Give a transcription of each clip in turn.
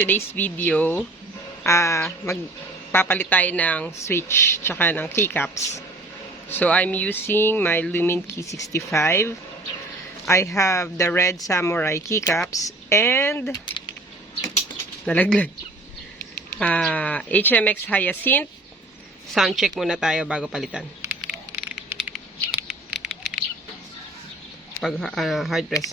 today's video, magpapalit tayo ng switch tsaka ng keycaps. So, I'm using my Lumen Key 65. I have the red samurai keycaps and nalaglag. HMX Hyacinth. Sound check muna tayo bago palitan. Pag hard press.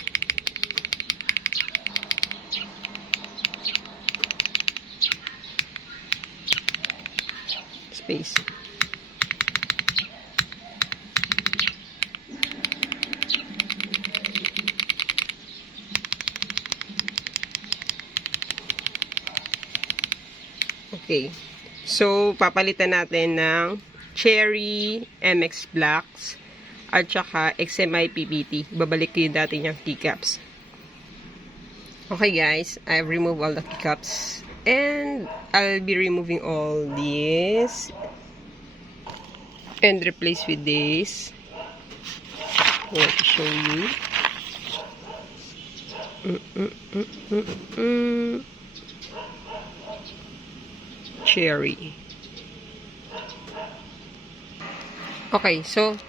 Space. Okay. So, papalitan natin ng Cherry MX Blacks at saka XMI PBT. Babalik ko yung dati niyang keycaps. Okay guys, I've removed all the keycaps and I'll be removing all this and replace with this. I want to show you. Cherry. Okay, so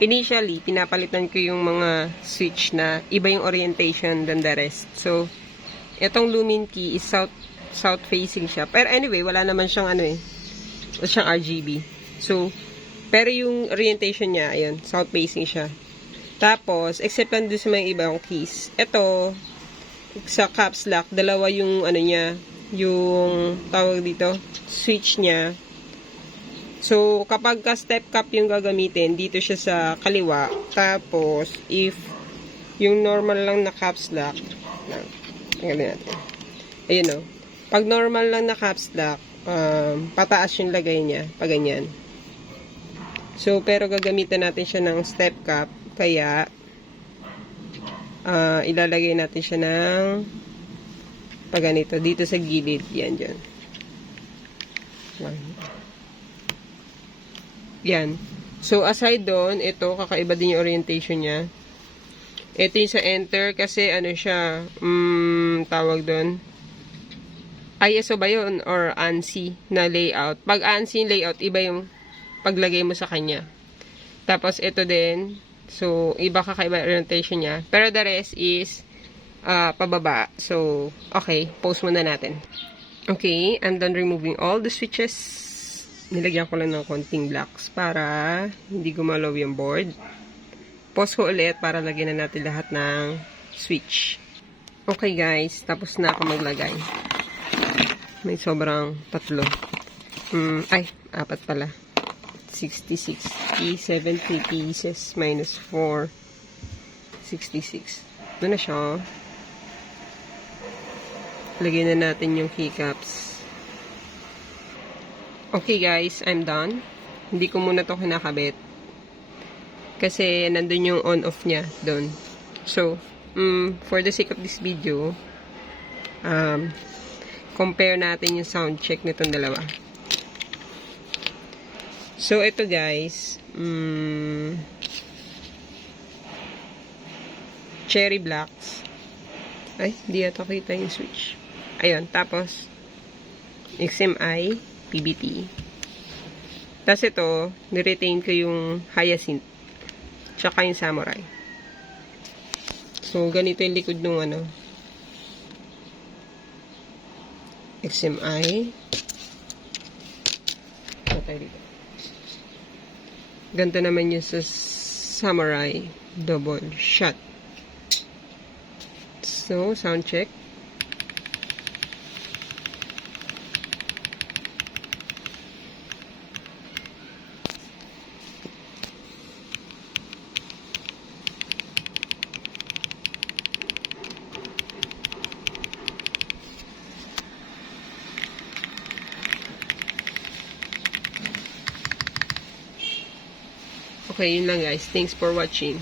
initially, pinapalitan ko yung mga switch na iba yung orientation than the rest. So, itong Lumen Key is south facing siya. Pero anyway, wala naman siyang wala siyang RGB. So, pero yung orientation niya, ayun, south facing siya. Tapos, except lang doon sa mga ibang keys. Ito, sa caps lock, dalawa yung niya, yung tawag dito, switch niya. So, kapag step cap yung gagamitin, dito siya sa kaliwa. Tapos, if yung normal lang na caps lock, tanggalin natin. Ayun o. Pag normal lang na caps lock, pataas yung lagay niya. Pag ganyan. So, pero gagamitin natin siya ng step cap. Kaya, ilalagay natin siya ng pag ganito. Dito sa gilid. Yan, dyan. Yan. So, aside doon, ito, kakaiba din yung orientation niya. Ito yung sa enter kasi siya, tawag doon. ISO ba yun? Or ANSI na layout. Pag ANSI layout, iba yung paglagay mo sa kanya. Tapos, ito din. So, iba kakaiba orientation niya. Pero the rest is pababa. So, okay. Pause muna natin. Okay. I'm done removing all the switches. Nilagyan ko lang ng konting blocks para hindi gumalaw yung board. Pause ko ulit para lagyan na natin lahat ng switch. Okay guys, tapos na ako maglagay. May sobrang 3. Ay, 4 pala. 66. 70 pieces minus 4. 66. Ito na siya. Lagyan na natin yung keycaps. Okay guys, I'm done. Hindi ko muna to kinakabit. Kasi nandun yung on-off niya doon. So, for the sake of this video, compare natin yung sound check nitong dalawa. So, ito guys, Cherry Blacks. Ay, hindi yata kita yung switch. Ayun, tapos, XMI PBT. Tapos ito, niretain ko yung Hyacinth. Tsaka yung Samurai. So, ganito yung likod ng XMI. Patay dito. Ganito naman yung sa Samurai. Double shot. So, sound check. Okay, yun lang guys. Thanks for watching.